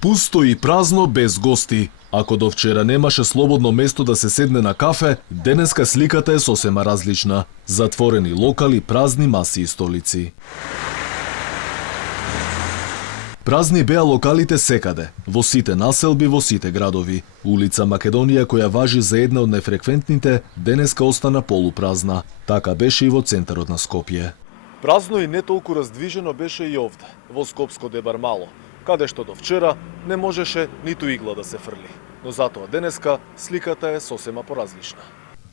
Пусто и празно без гости. Ако до вчера немаше слободно место да се седне на кафе, денеска сликата е сосема различна. Затворени локали, празни маси и столици. Празни беа локалите секаде, во сите населби, во сите градови. Улица Македонија, која важи за една од најфреквентните, денеска остана полупразна. Така беше и во центарот на Скопје. Празно и не толку раздвижено беше и овде, во Скопско Дебармало, каде што до вчера не можеше ниту игла да се фрли. Но затоа денеска сликата е сосема поразлична.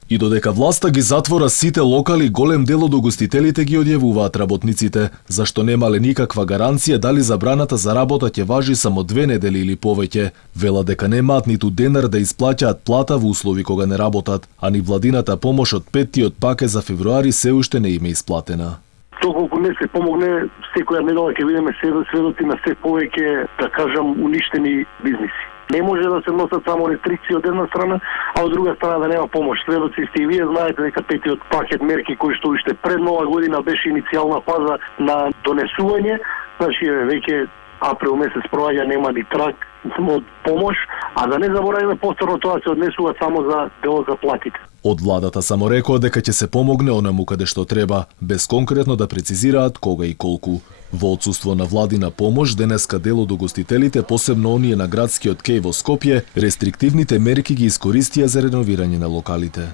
И додека власта ги затвора сите локали, голем дел од угостителите ги одјавуваат работниците, зашто немале никаква гаранција дали забраната за работа ќе важи само 2 недели или повеќе. Вела дека немаат ниту денар да исплаќаат плата во услови кога не работат, а ни владината помош од 5-тиот пакет за февруари се уште не им е исплатена. Толку не се помогне, секоја недела ќе видиме сведоци на се повеќе, да кажам, уништени бизниси. Не може да се носат само рестрикции од една страна, а од друга страна да нема помош. Сведоци сте и вие знаете дека 5-тиот пакет мерки кој што уште пред нова година беше иницијална фаза на донесување, значи веќе април месец проаѓа, нема ни траг од помош, а да не забораваме повторно тоа се однесува само за делот за платите. Од владата само рекоа дека ќе се помогне онаму каде што треба, без конкретно да прецизираат кога и колку. Во отсуство на владина помош, денеска дел од угостителите, посебно оние на градскиот кеј во Скопје, рестриктивните мерки ги искористија за реновирање на локалите.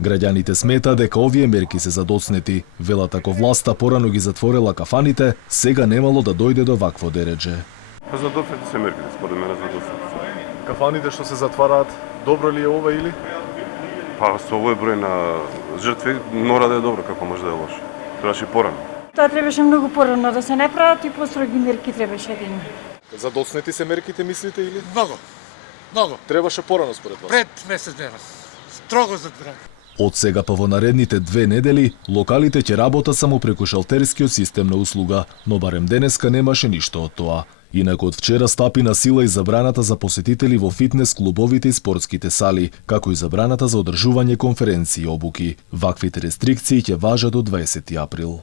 Граѓаните сметаат дека овие мерки се задоцнети. Велат ако власта порано ги затворила кафаните, сега немало да дојде до вакво дередже. Задоцнети се мерките, според мене задоцнети се. Кафаните што се затвараат, добро ли е ова или? Па со овој број на жртви мора да е добро, како може да е лошо. Требаше и порано. Тоа требаше многу порано да се направат и построги мерки требаше да има. Задоцнети се мерките, мислите или? Многу. Требаше порано според вас? Пред месец дена. Строго затворено. Од сега па во наредните 2 недели, локалите ќе работат само преку шалтерскиот систем на услуга, но барем денеска немаше ништо од тоа. Инаку од вчера стапи на сила и забраната за посетители во фитнес клубовите и спортските сали, како и забраната за одржување конференции и обуки. Ваквите рестрикции ќе важат до 20 април.